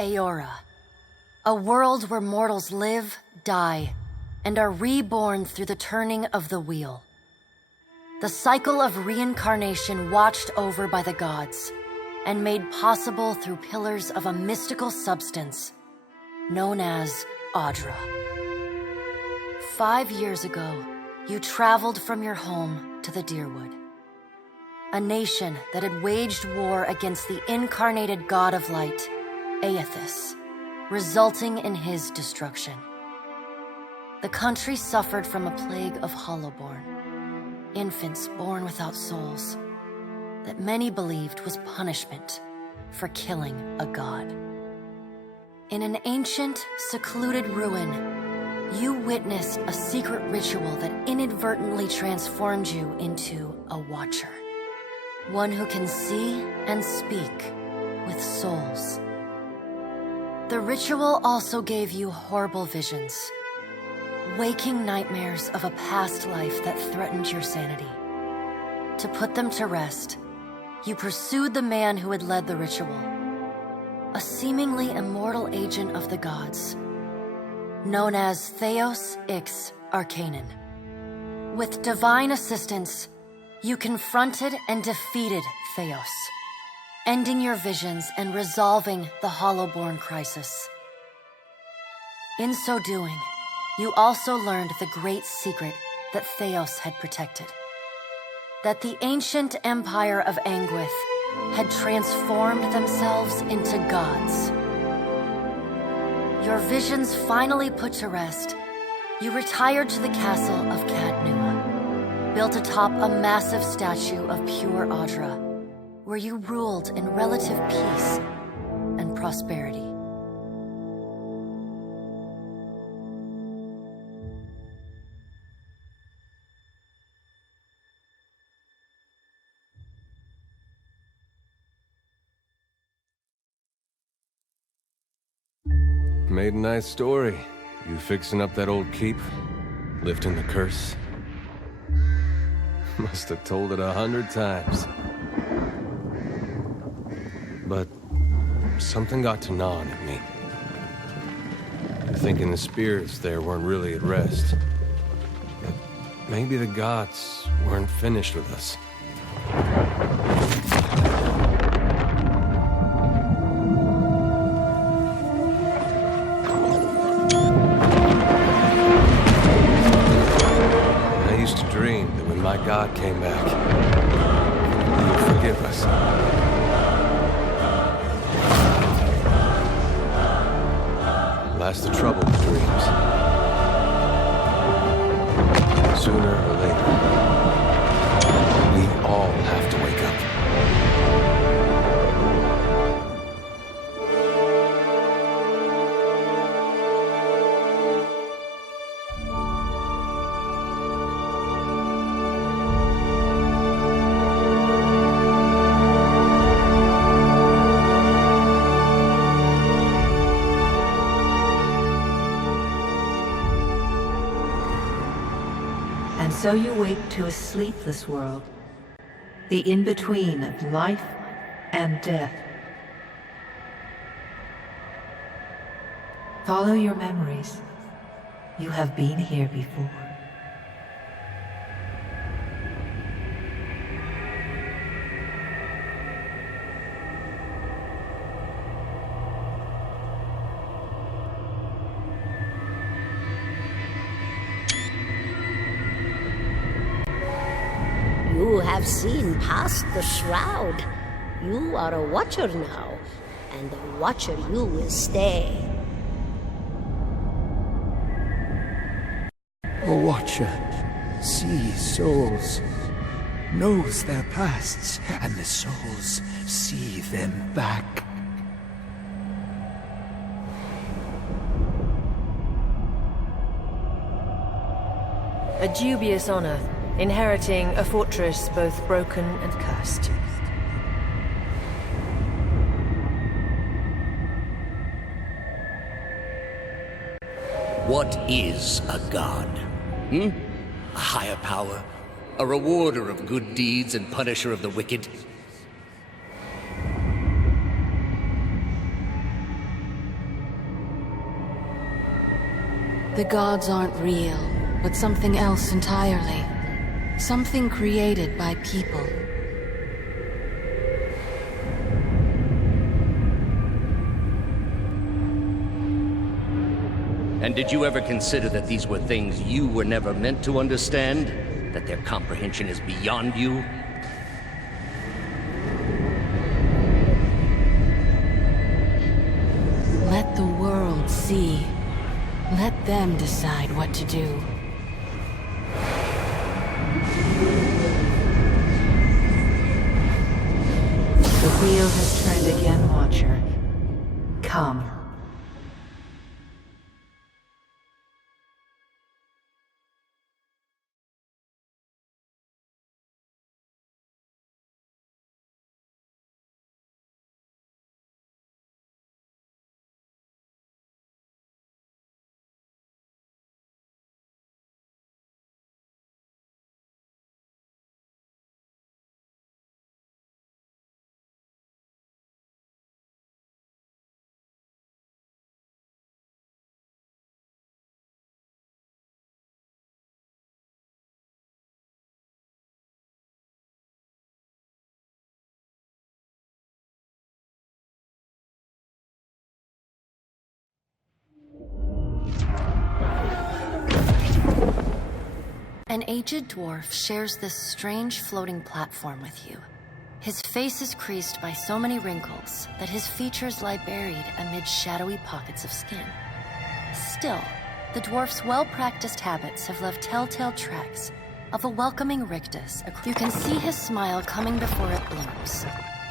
Aora, a world where mortals live, die, and are reborn through the turning of the wheel. The cycle of reincarnation watched over by the gods, and made possible through pillars of a mystical substance known as Audra. 5 years ago, you traveled from your home to the Deerwood, a nation that had waged war against the incarnated god of light, Aethys, resulting in his destruction. The country suffered from a plague of hollowborn, infants born without souls, that many believed was punishment for killing a god. In an ancient, secluded ruin, you witnessed a secret ritual that inadvertently transformed you into a watcher, one who can see and speak with souls. The ritual also gave you horrible visions, waking nightmares of a past life that threatened your sanity. To put them to rest, you pursued the man who had led the ritual, a seemingly immortal agent of the gods, known as Theos Ix Arcanon. With divine assistance, you confronted and defeated Theos, ending your visions and resolving the Hollowborn crisis. In so doing, you also learned the great secret that Theos had protected, that the ancient empire of Anguith had transformed themselves into gods. Your visions finally put to rest, you retired to the castle of Cadnua, built atop a massive statue of pure Audra, where you ruled in relative peace and prosperity. Made a nice story. You fixing up that old keep? Lifting the curse? Must have told it 100 times. But something got to gnawing at me. Thinking the spirits there weren't really at rest. That maybe the gods weren't finished with us. I used to dream that when my god came back, he would forgive us. Last the trouble with dreams. Sooner or later, we all have to wake up. And so you wake to a sleepless world, the in-between of life and death. Follow your memories. You have been here before. You have seen past the shroud. You are a watcher now, and a watcher you will stay. A watcher sees souls, knows their pasts, and the souls see them back. A dubious honor, inheriting a fortress both broken and cursed. What is a god? A higher power? A rewarder of good deeds and punisher of the wicked? The gods aren't real, but something else entirely. Something created by people. And did you ever consider that these were things you were never meant to understand? That their comprehension is beyond you? Let the world see. Let them decide what to do. The wheel has turned again, Watcher. Come. An aged dwarf shares this strange floating platform with you. His face is creased by so many wrinkles that his features lie buried amid shadowy pockets of skin. Still, the dwarf's well-practiced habits have left telltale tracks of a welcoming rictus. You can see his smile coming before it blooms,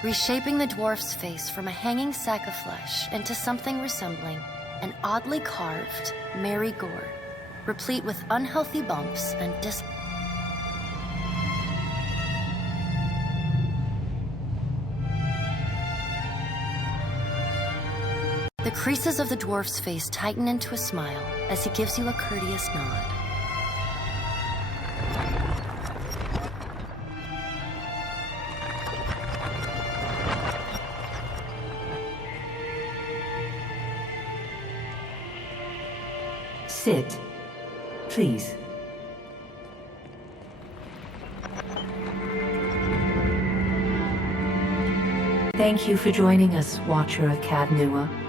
reshaping the dwarf's face from a hanging sack of flesh into something resembling an oddly carved merry gourd, replete with unhealthy bumps and The creases of the dwarf's face tighten into a smile as he gives you a courteous nod. Sit, please. Thank you for joining us, Watcher of Kontynuacja.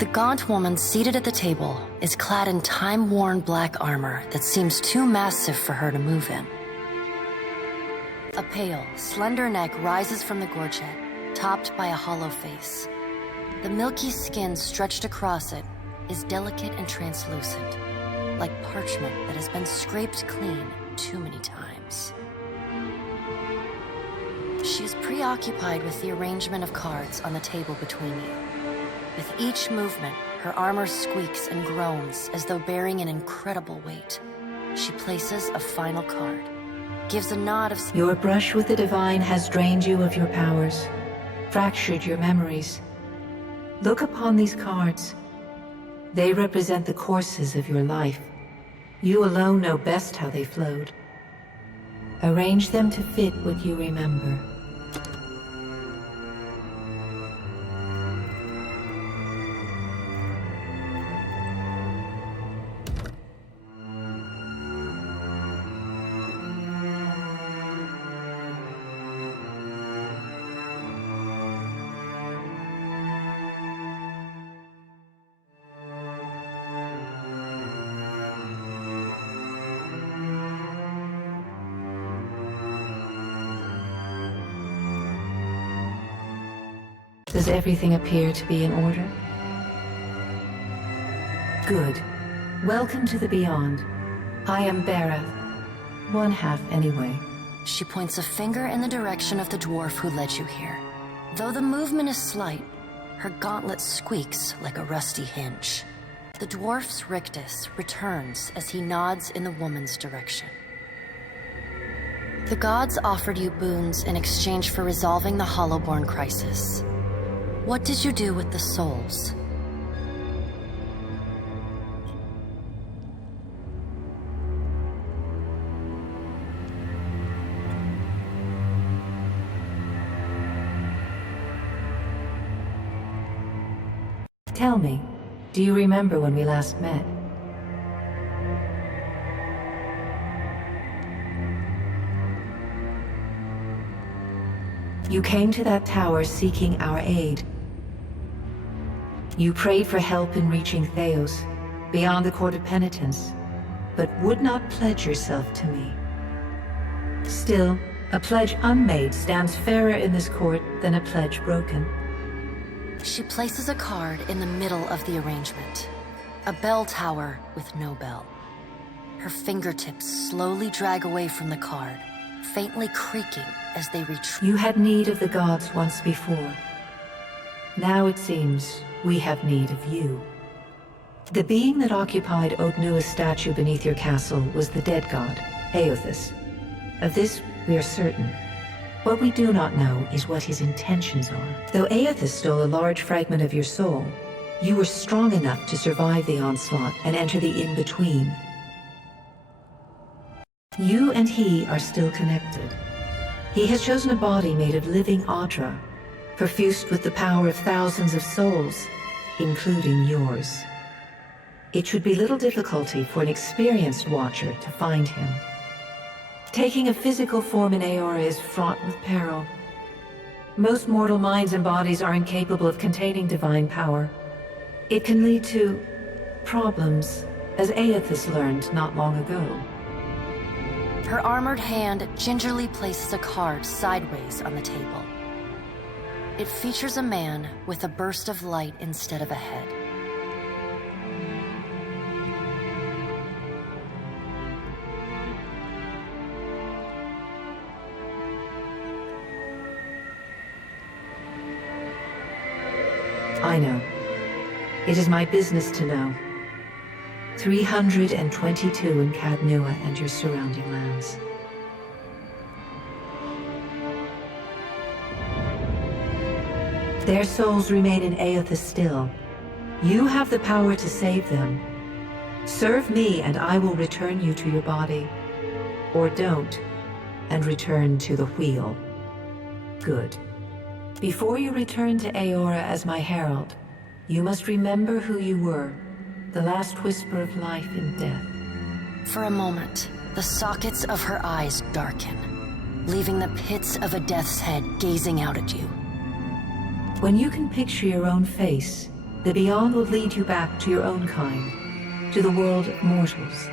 The gaunt woman seated at the table is clad in time-worn black armor that seems too massive for her to move in. A pale, slender neck rises from the gorget, topped by a hollow face. The milky skin stretched across it is delicate and translucent, like parchment that has been scraped clean too many times. She is preoccupied with the arrangement of cards on the table between you. With each movement, her armor squeaks and groans as though bearing an incredible weight. She places a final card, gives a nod of... Your brush with the divine has drained you of your powers, fractured your memories. Look upon these cards. They represent the courses of your life. You alone know best how they flowed. Arrange them to fit what you remember. Does everything appear to be in order? Good. Welcome to the Beyond. I am Berath. One half, anyway. She points a finger in the direction of the dwarf who led you here. Though the movement is slight, her gauntlet squeaks like a rusty hinge. The dwarf's rictus returns as he nods in the woman's direction. The gods offered you boons in exchange for resolving the Hollowborn crisis. What did you do with the souls? Tell me, do you remember when we last met? You came to that tower seeking our aid. You prayed for help in reaching Theos, beyond the Court of Penitence, but would not pledge yourself to me. Still, a pledge unmade stands fairer in this court than a pledge broken. She places a card in the middle of the arrangement. A bell tower with no bell. Her fingertips slowly drag away from the card, faintly creaking as they reach... You had need of the gods once before. Now it seems we have need of you. The being that occupied Odnua's statue beneath your castle was the dead god, Aothus. Of this we are certain. What we do not know is what his intentions are. Though Aothus stole a large fragment of your soul, you were strong enough to survive the onslaught and enter the in-between. You and he are still connected. He has chosen a body made of living Audra, perfused with the power of thousands of souls, including yours. It should be little difficulty for an experienced watcher to find him. Taking a physical form in Aora is fraught with peril. Most mortal minds and bodies are incapable of containing divine power. It can lead to problems, as Aothus learned not long ago. Her armored hand gingerly places a card sideways on the table. It features a man with a burst of light instead of a head. I know. It is my business to know. 322 in Kontynuacja and your surrounding lands. Their souls remain in Aethys still. You have the power to save them. Serve me and I will return you to your body. Or don't, and return to the wheel. Good. Before you return to Aora as my herald, you must remember who you were, the last whisper of life and death. For a moment, the sockets of her eyes darken, leaving the pits of a death's head gazing out at you. When you can picture your own face, the Beyond will lead you back to your own kind, to the world of mortals.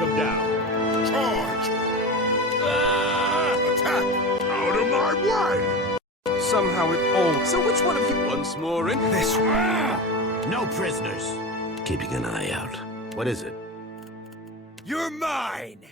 him down. Charge! Attack! Out of my way! Somehow it all... So which one of you... Once more in... This way! No prisoners. Keeping an eye out. What is it? You're mine!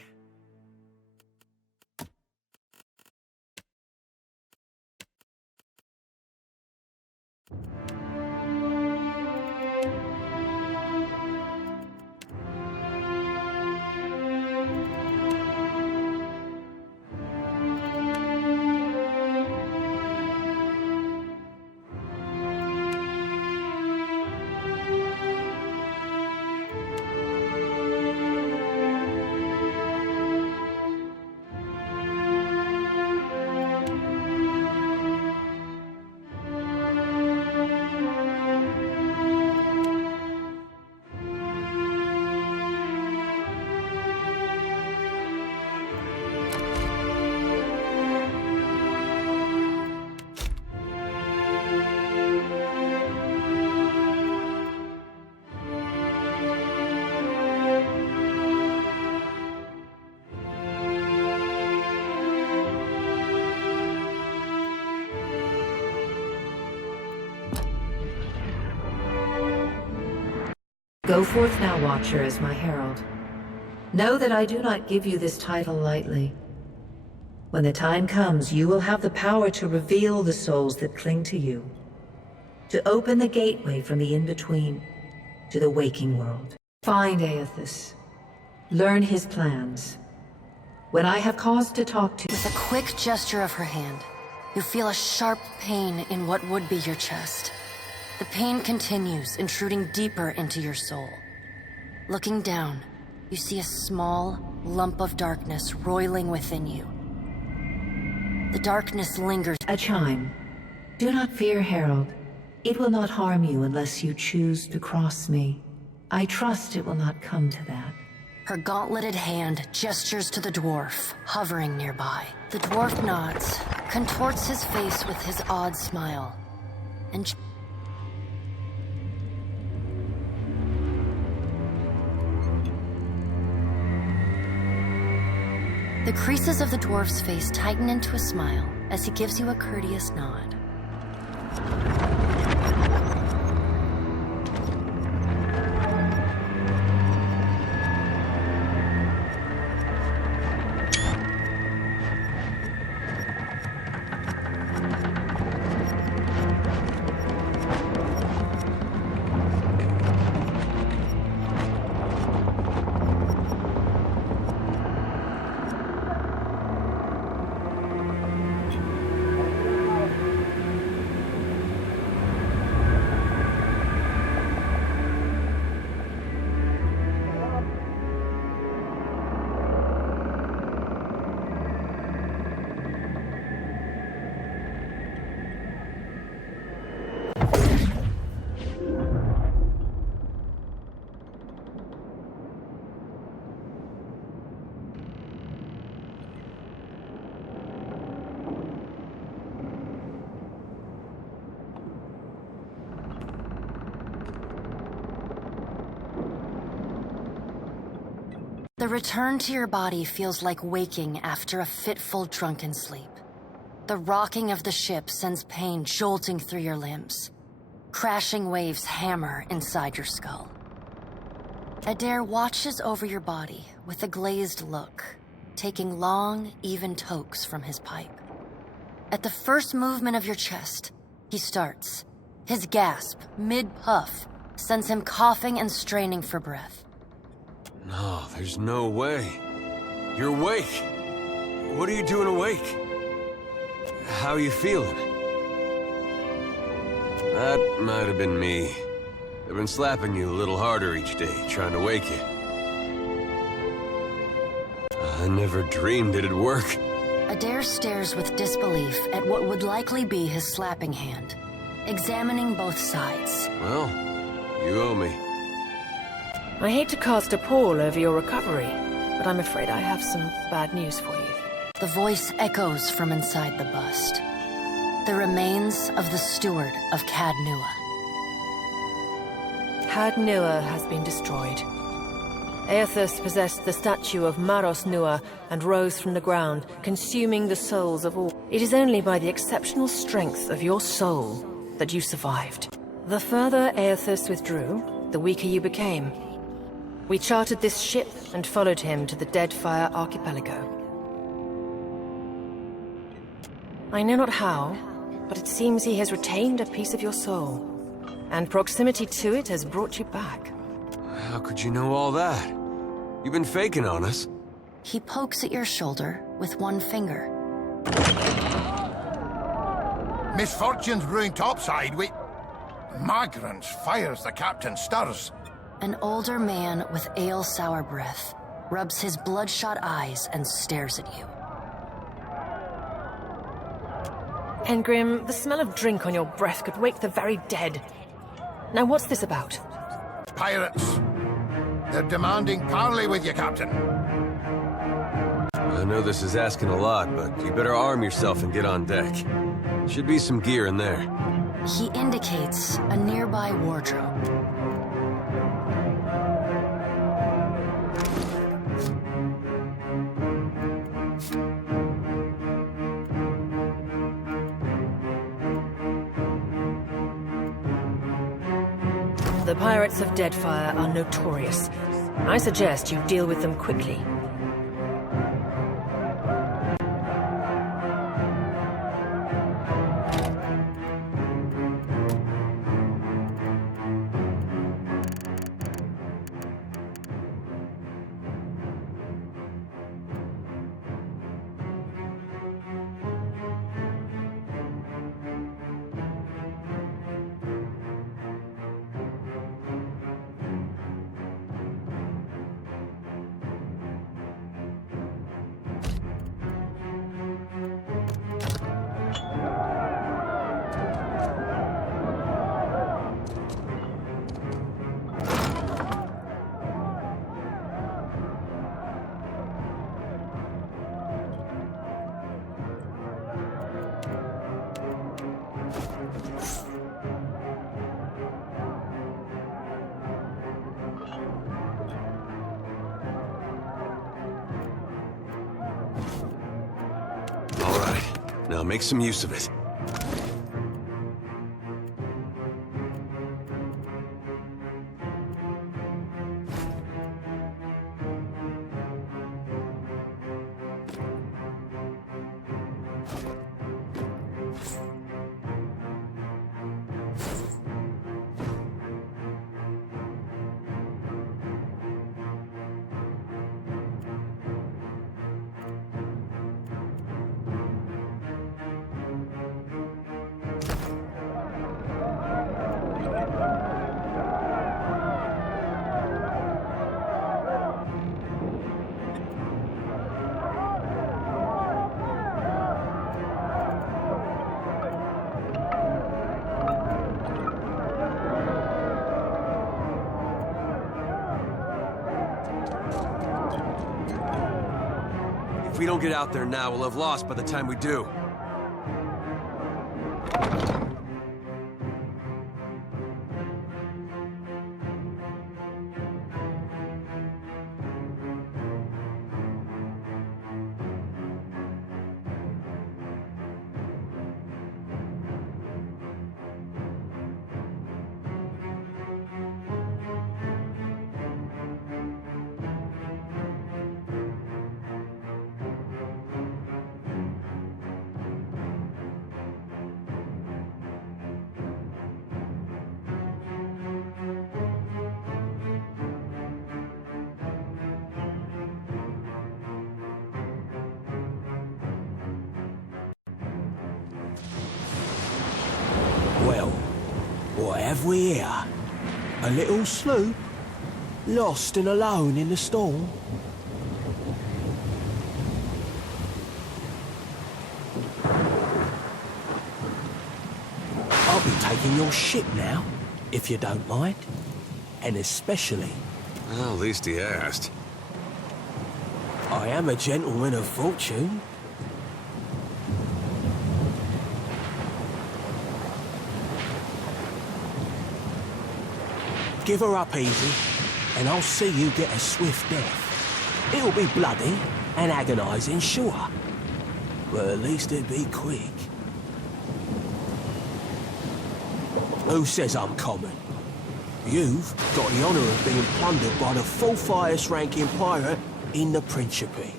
Go forth now, Watcher, as my herald. Know that I do not give you this title lightly. When the time comes, you will have the power to reveal the souls that cling to you, to open the gateway from the in-between to the waking world. Find Aethys. Learn his plans. When I have cause to talk to... With a quick gesture of her hand, you feel a sharp pain in what would be your chest. The pain continues, intruding deeper into your soul. Looking down, you see a small lump of darkness roiling within you. The darkness lingers. A chime. Do not fear, Herald. It will not harm you unless you choose to cross me. I trust it will not come to that. Her gauntleted hand gestures to the dwarf, hovering nearby. The dwarf nods, contorts his face with his odd smile, and... The creases of the dwarf's face tighten into a smile as he gives you a courteous nod. The return to your body feels like waking after a fitful drunken sleep. The rocking of the ship sends pain jolting through your limbs. Crashing waves hammer inside your skull. Adair watches over your body with a glazed look, taking long, even tokes from his pipe. At the first movement of your chest, he starts. His gasp, mid-puff, sends him coughing and straining for breath. No, there's no way. You're awake. What are you doing awake? How are you feeling? That might have been me. I've been slapping you a little harder each day, trying to wake you. I never dreamed it'd work. Adair stares with disbelief at what would likely be his slapping hand, examining both sides. Well, you owe me. I hate to cast a pall over your recovery, but I'm afraid I have some bad news for you. The voice echoes from inside the bust. The remains of the steward of Cad Nua. Cad Nua has been destroyed. Aethys possessed the statue of Maros Nua and rose from the ground, consuming the souls of all. It is only by the exceptional strength of your soul that you survived. The further Aethys withdrew, the weaker you became. We chartered this ship and followed him to the Deadfire archipelago. I know not how, but it seems he has retained a piece of your soul, and proximity to it has brought you back. How could you know all that? You've been faking on us. He pokes at your shoulder with one finger. Misfortune's brewing topside. Migrants fires the captain stirs. An older man with ale-sour breath rubs his bloodshot eyes and stares at you. Engrim, the smell of drink on your breath could wake the very dead. Now what's this about? Pirates. They're demanding parley with you, Captain. I know this is asking a lot, but you better arm yourself and get on deck. Should be some gear in there. He indicates a nearby wardrobe. The pirates of Deadfire are notorious. I suggest you deal with them quickly. All right, now make some use of it. If we don't get out there now, we'll have lost by the time we do. Well, what have we here? A little sloop? Lost and alone in the storm? I'll be taking your ship now, if you don't mind. And especially... Well, at least he asked. I am a gentleman of fortune. Give her up easy, and I'll see you get a swift death. It'll be bloody and agonizing, sure. But at least it'll be quick. Who says I'm common? You've got the honour of being plundered by the fourth highest ranking pirate in the Principe.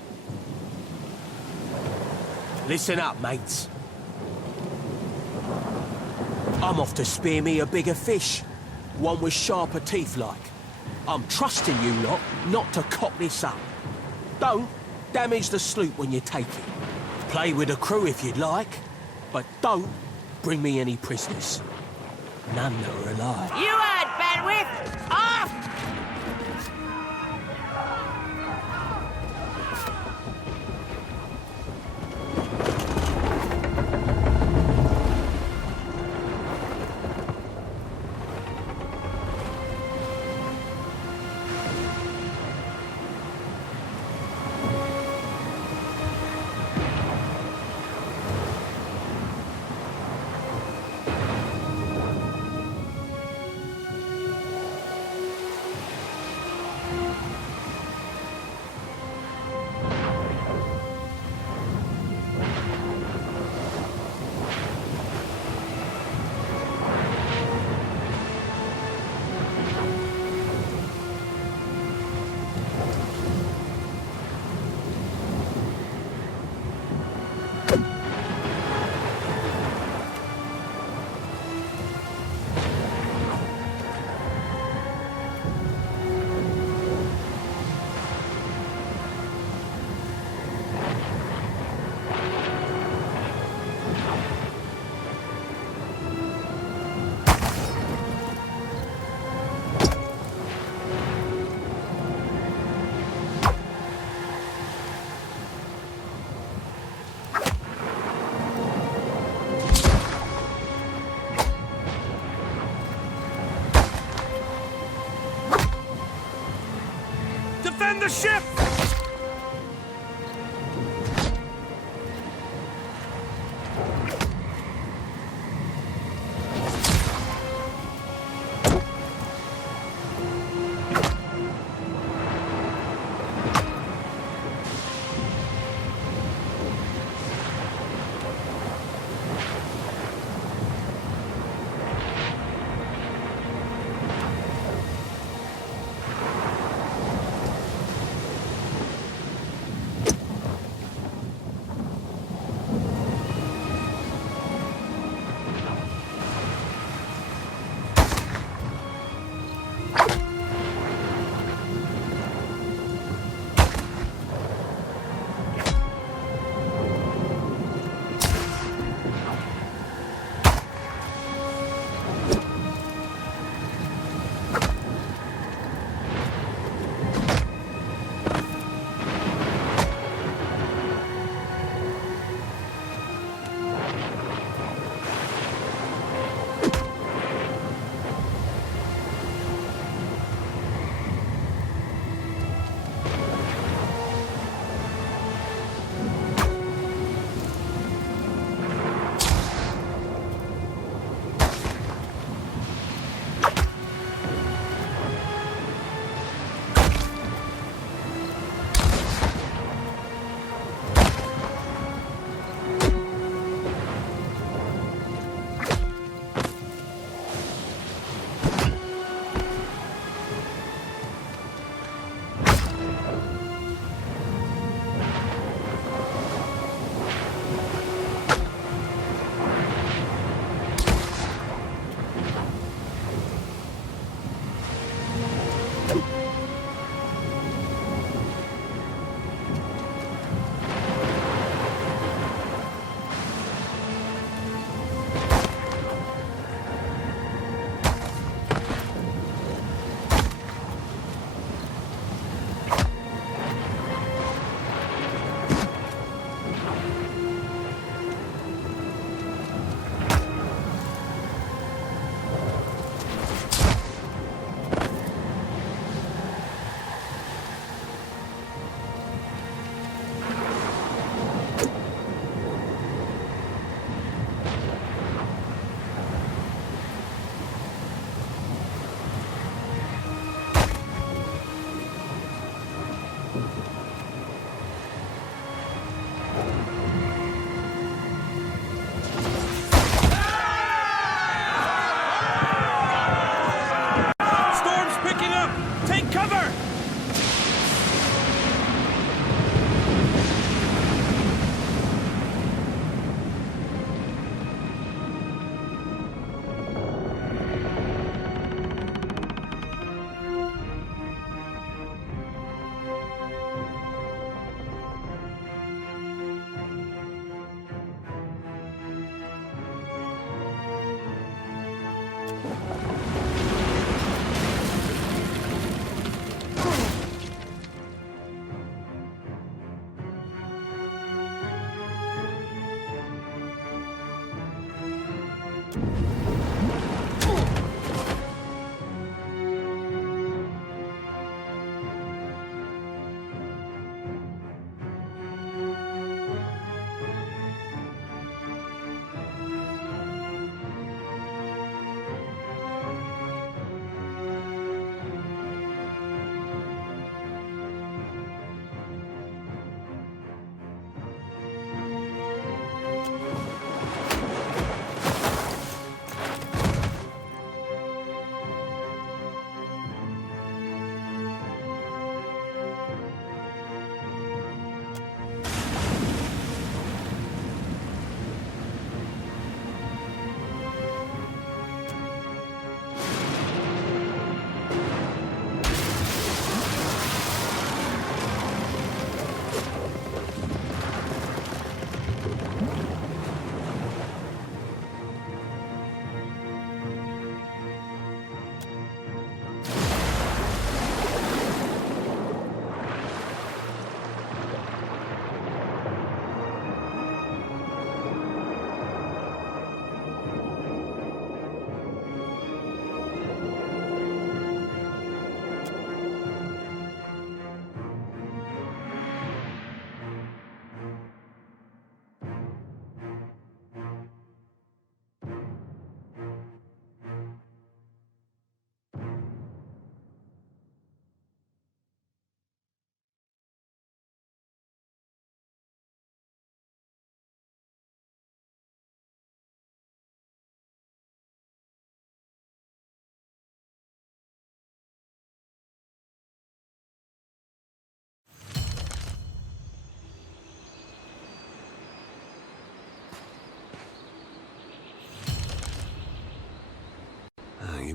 Listen up, mates. I'm off to spear me a bigger fish. One with sharper teeth like. I'm trusting you lot not to cock this up. Don't damage the sloop when you take it. Play with the crew if you'd like, but don't bring me any prisoners. None that are alive. You heard, Benwith! Off! Defend the ship!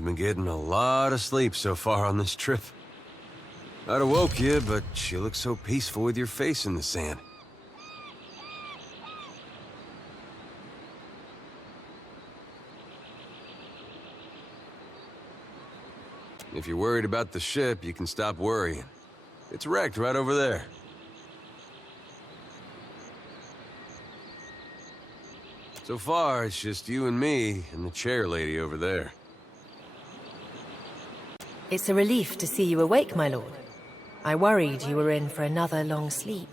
been getting a lot of sleep so far on this trip. I'd have woke you, but you look so peaceful with your face in the sand. If you're worried about the ship, you can stop worrying. It's wrecked right over there. So far, it's just you and me and the chair lady over there. It's a relief to see you awake, my lord. I worried you were in for another long sleep.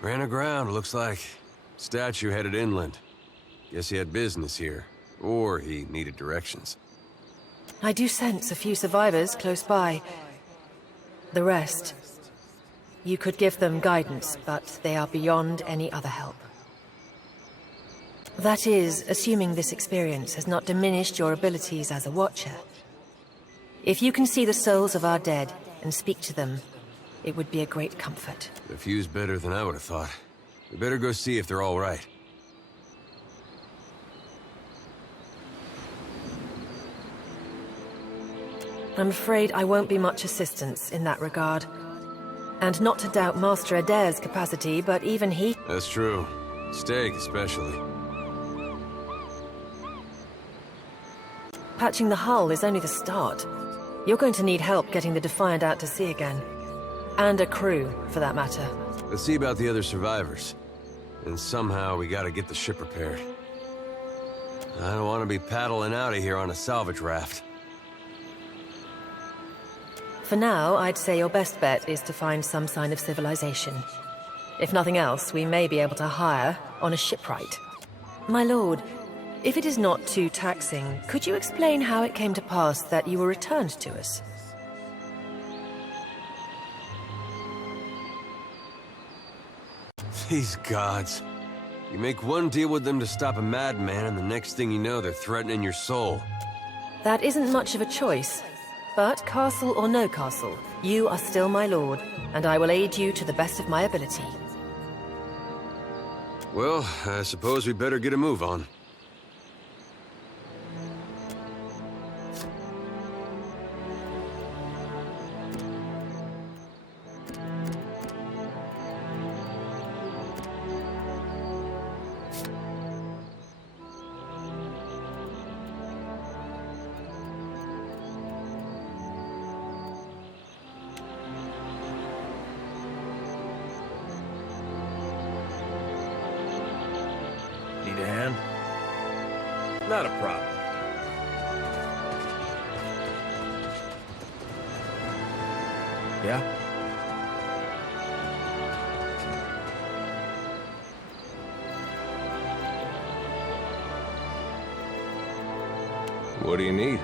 Ran aground, looks like. Statue headed inland. Guess he had business here. Or he needed directions. I do sense a few survivors close by. The rest... You could give them guidance, but they are beyond any other help. That is, assuming this experience has not diminished your abilities as a watcher. If you can see the souls of our dead and speak to them, it would be a great comfort. The view's better than I would have thought. We better go see if they're all right. I'm afraid I won't be much assistance in that regard. And not to doubt Master Adair's capacity, but even he... That's true. Steak, especially. Patching the hull is only the start. You're going to need help getting the Defiant out to sea again. And a crew, for that matter. Let's see about the other survivors. And somehow we gotta get the ship repaired. I don't want to be paddling out of here on a salvage raft. For now, I'd say your best bet is to find some sign of civilization. If nothing else, we may be able to hire on a shipwright. My lord, if it is not too taxing, could you explain how it came to pass that you were returned to us? These gods. You make one deal with them to stop a madman, and the next thing you know, they're threatening your soul. That isn't much of a choice. But castle or no castle, you are still my lord, and I will aid you to the best of my ability. Well, I suppose we better get a move on. Need a hand? Not a problem. Yeah? What do you need?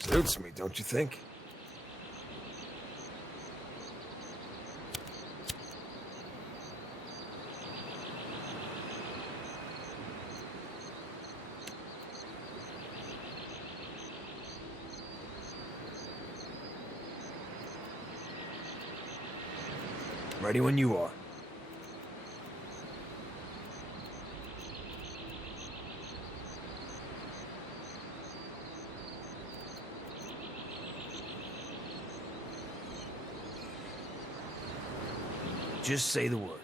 Suits me, don't you think? Ready when you are. Just say the word.